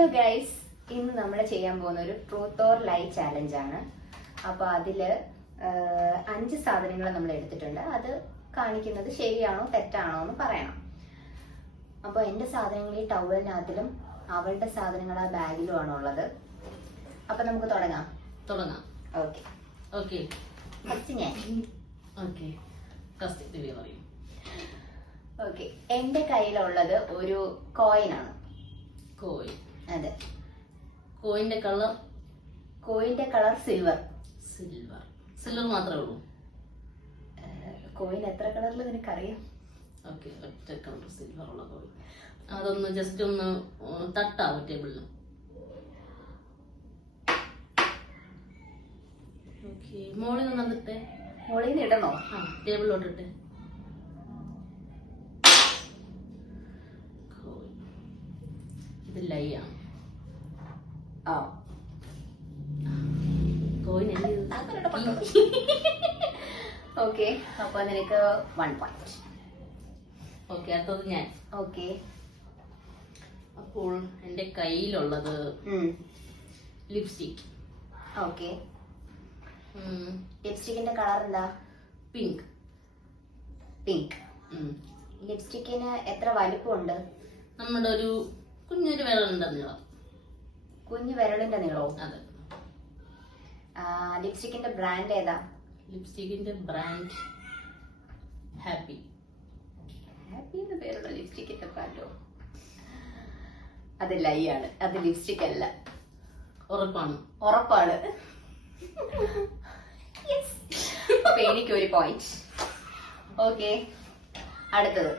Hello guys, ഇന്ന് നമ്മൾ ചെയ്യാൻ പോകുന്ന ഒരു ട്രൂത്ത് ഓർ ലൈ ചാലഞ്ച് ആണ്. അപ്പൊ അതില് 5 സാധനങ്ങൾ നമ്മൾ എടുത്തിട്ടുണ്ട്. അത് കാണിക്കുന്നത് ശരിയാണോ തെറ്റാണോ എന്ന് പറയണം. അപ്പൊ എന്റെ സാധനങ്ങൾ ഈ ടവലിനകത്തിലും അവളുടെ സാധനങ്ങൾ ആ ബാഗിലും ആണ് ഉള്ളത്. അപ്പൊ നമുക്ക് തുടങ്ങാം. ഓക്കെ ഓക്കെ ഫസ്റ്റ് ഞാൻ. ഓക്കെ ഓക്കെ, എന്റെ കയ്യിലുള്ളത് ഒരു കോയിൻ ആണ്. കോയിൻ. അതെ, കോയിന്റെ കളർ സിൽവർ. സിൽവർ മാത്രമേ ഉള്ളൂ. കോയിൻ എത്ര കളറിൽ നിനക്കറിയാം? ഓക്കെ, ഒറ്റ കളർ സിൽവർ ഉള്ള കോയിൻ. അതൊന്ന് ജസ്റ്റ് ഒന്ന് തട്ടാവും ടേബിളിൽ. ഓക്കെ, മോളിൽ നിന്ന് വന്നിട്ടേ. മോളിൽ നിന്ന് ഇടണോ? ആ, ടേബിളിലോട്ടിട്ടെ. ഇത് ലൈ ആണ്. ആ, കോയിൻ ഓക്കെ. അപ്പൊ നിനക്ക് 1 പോയിന്റ്. ഓക്കെ, അടുത്തത് ഞാൻ. ഓക്കെ, അപ്പോൾ എന്റെ കയ്യിലുള്ളത് ലിപ്സ്റ്റിക്. ഓക്കെ. ലിപ്സ്റ്റിക്കിന്റെ കളർ എന്താ? പിങ്ക്. ലിപ്സ്റ്റിക്കിന് എത്ര വലിപ്പമുണ്ട്? നമ്മുടെ ഒരു കുഞ്ഞൊരു വിരലുണ്ട് നീളം. കുഞ്ഞു വിരലിന്റെ നീളവും? അതെ. ലിപ്സ്റ്റിക്കിന്റെ ബ്രാൻഡ് ഏതാ? ലിപ്സ്റ്റിക്കിന്റെ ബ്രാൻഡ് ഹാപ്പി. ഹാപ്പി എന്ന് പേരുള്ള ലിപ്സ്റ്റിക്കിന്റെ ബ്രാൻഡോ? അത് ലൈ ആണ്, അത് ലിപ്സ്റ്റിക് അല്ല. ഉറപ്പാണ്. അപ്പൊ എനിക്ക് 1 പോയിന്റ്. ഓക്കെ, അടുത്തത്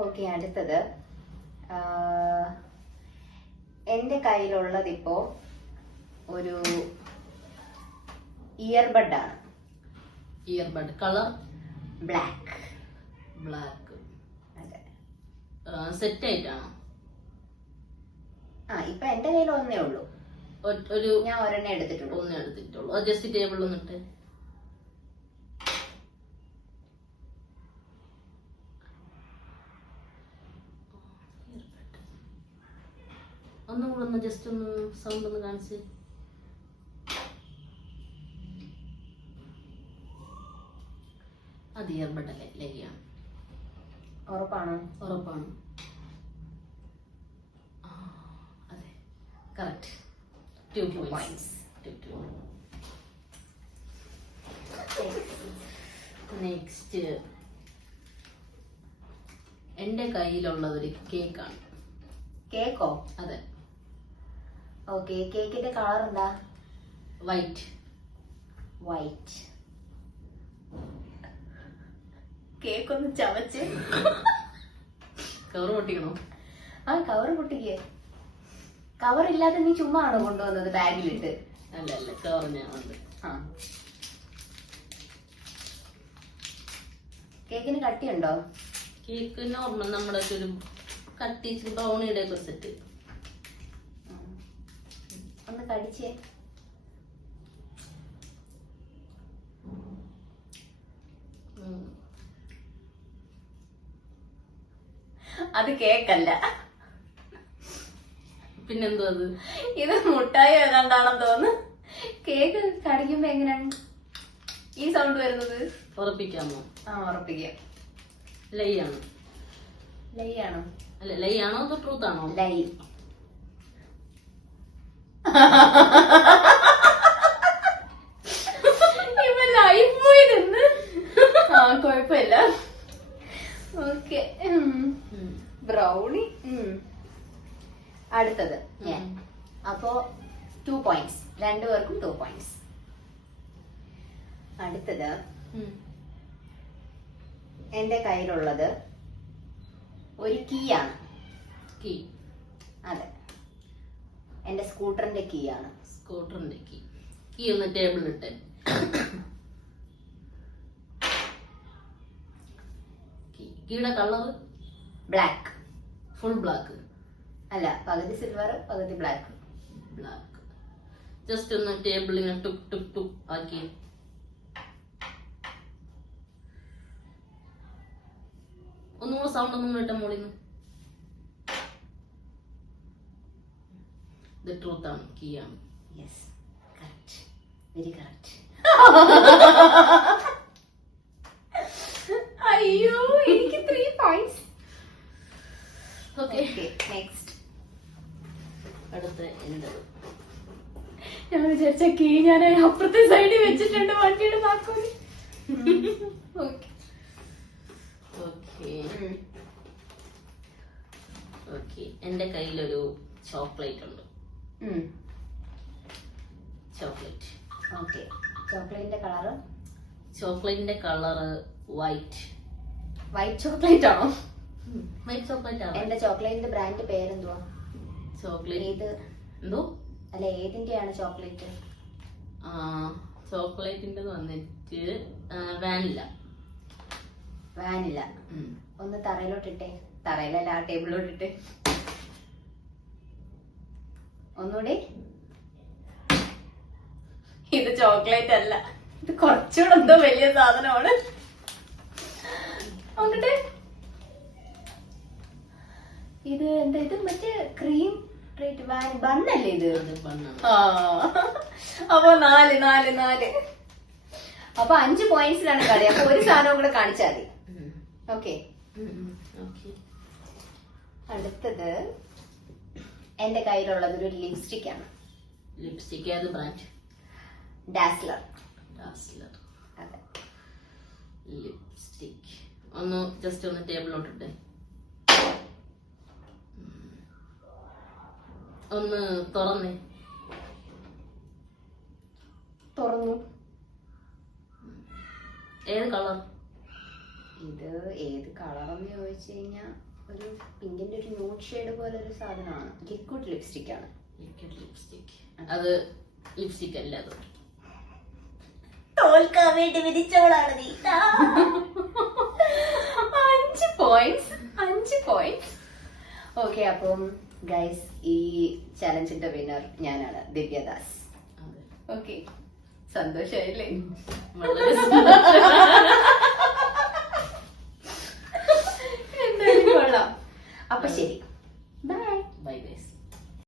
ഓക്കെ. അടുത്തത് എന്റെ കയ്യിലുള്ളത് ഇപ്പോ ഒരു ഇയർബഡ് ആണ്. Earbud colour black. അതെ. സെറ്റ് ആയിട്ടാണോ? ഇപ്പൊ എന്റെ കയ്യിൽ ഒന്നേ ഉള്ളൂ. ഞാൻ ഒരെണ്ണം എടുത്തിട്ടുള്ളൂ. അത് ജസ്റ്റ് ടേബിളിൽ നിന്നിട്ട്. ഒന്നുകൂടെ ഒന്ന് ജസ്റ്റ് ഒന്ന് സൗണ്ട് ഒന്ന് കാണിച്ച്. അത് ഇയർബഡ് അല്ലേ, ലൈയാണ്. ഉറപ്പാണ്? അതെ, കറക്റ്റ്. 2 points. നെക്സ്റ്റ് എന്റെ കയ്യിലുള്ളതൊരു കേക്കാണ്. കേക്കോ? അതെ. ഓക്കെ, കേക്കിന്റെ കളർ എന്താ? വൈറ്റ്. കേക്ക് ഒന്ന് ചവച്ച്. കവർ പൊട്ടിക്കണോ? കവർ പൊട്ടിക്കേ. കവർ ഇല്ലാതെ നീ ചുമ്മാ ആണോ കൊണ്ടുവന്നത് ബാഗിലിട്ട്? അല്ല, കവർ ഞാനുണ്ട്. കേക്കിന് കട്ടിയുണ്ടോ? കേക്ക് നോർമൽ നമ്മുടെ ഒരു കട്ടി ബ്രൗണിയുടെ ഒക്കെ സെറ്റ്. ഒന്ന് കടിച്ചേ. അത് കേക്കല്ല. പിന്നെന്തോ അത്? ഇത് മുട്ടായി ഏതാണ്ടാണെന്ന് തോന്നുന്നു. കേക്ക് കടിക്കുമ്പോ എങ്ങനെയാണ് ഈ സൗണ്ട് വരുന്നത്? ഉറപ്പിക്കാമോ? ഉറപ്പിക്കാം. ലൈ ആണ്. അല്ല, ലൈ ആണോ അതോ ട്രൂത്ത് ആണോ? ലൈ. ഇപ്പൊ ലൈഫ് പോയി നിന്ന്. കൊഴപ്പില്ല. Okay, brownie. അടുത്തത് ഞാൻ. അപ്പോ 2 പോയിന്റ്സ്. 2 പേർക്കും 2 പോയിന്റ്സ്. അടുത്തത് എന്റെ കയ്യിലുള്ളത് ഒരു കീ ആണ്. അതെ, എന്റെ സ്കൂട്ടറിന്റെ കീ ആണ്. കീ ഒന്ന് ടേബിളിലിട്ട്. കീയുടെ കളർ ബ്ലാക്ക്. ഫുൾ ബ്ലാക്ക് അല്ല, പകുതി സിൽവർ പകുതി ബ്ലാക്ക്. ജസ്റ്റ് ഒന്ന് ടേബിളിങ്ങനെ ടുക് ടുക് ടുക് ആക്കി. സൗണ്ട് ഒന്നും കേട്ട മോളിന്ന്. ഇത് ട്രൂത്ത് ആണ്, കീ ആണ്. Yes, correct, very correct. അയ്യോ, എനിക്ക് 3 points. Okay, next. അടുത്ത എന്റെ. ഞാൻ വിചാരിച്ച കീ ഞാൻ അപ്പുറത്തെ സൈഡിൽ വെച്ചിട്ടുണ്ട് വണ്ടിയുടെ താക്കോല്. ഓക്കെ ഓക്കെ ഓക്കെ, എന്റെ കയ്യിലൊരു ചോക്ലേറ്റ് ഉണ്ട്. ചോക്ലേറ്റ്. ഓക്കെ, ചോക്ലേറ്റിന്റെ കളറ്? ചോക്ലേറ്റിന്റെ കളറ് വൈറ്റ്. വൈറ്റ് ചോക്ലേറ്റ് ആണോ? വൈറ്റ് ചോക്ലേറ്റ് ആണ്. എന്റെ ചോക്ലേറ്റിന്റെ ബ്രാൻഡ് പേരെന്തുവാ? ചോക്ലേറ്റ് ഏത്? എന്തോ അല്ല, ഏതിന്റെയാണ് ചോക്ലേറ്റ്? ചോക്ലേറ്റിന്റെ വന്നിട്ട് വാനില. വാനില. ഒന്ന് തറയിലോട്ടിട്ടെ. തറയിലല്ല, ആ ടേബിളിലോട്ടിട്ട്. ഒന്നുകൂടി. ഇത് ചോക്ലേറ്റ് അല്ല, ഇത് കുറച്ചുകൂടെ എന്തോ വലിയ സാധനമാണ്. നോക്കട്ടെ. ഇത് എന്താ? ഇത് മറ്റേ ക്രീം ബണ്ണല്ലേ ഇത്? അപ്പൊ 4. അപ്പൊ 5 പോയിന്റ്സിലാണ് കളി. അപ്പൊ ഒരു സാധനവും കൂടെ കാണിച്ചാൽ മതി. ഓക്കെ, അടുത്തത് എന്റെ കയ്യിലുള്ളത് ഒരു ലിപ്സ്റ്റിക് ആണ്. ലിപ്സ്റ്റിക് ഏത് ബ്രാൻഡ്? ഡാസ്ലർ. ഡാസ്ലർ. അതെ. ലിപ്സ്റ്റിക് ഒന്ന് ജസ്റ്റ് ഒന്ന് ടേബിളിലോട്ടിട്ടെ. ഒന്ന് തുറന്നേ. തുറന്നു. ഏത് കളർ? ഇത് ഏത് കളറെന്ന് ചോദിച്ചു കഴിഞ്ഞാ ഒരു പിങ്കിന്റെ ഒരു ന്യൂഡ് ഷെയ്ഡ് പോലെ ഒരു സാധനമാണ്. ലിക്വിഡ് ലിപ്സ്റ്റിക് ആണ്. Liquid lipstick. അത് ലിപ്സ്റ്റിക് അല്ല, അത് തോൽക്കാൻ വേണ്ടി വിധിച്ചവളാണ് നീ. 5 പോയിന്റ്സ്. ഓക്കെ, അപ്പം ഗൈസ്, ഈ ചലഞ്ചിന്റെ വിന്നർ ഞാനാണ്, ദിവ്യദാസ്. ഓക്കെ, സന്തോഷായില്ലേ? വളരെ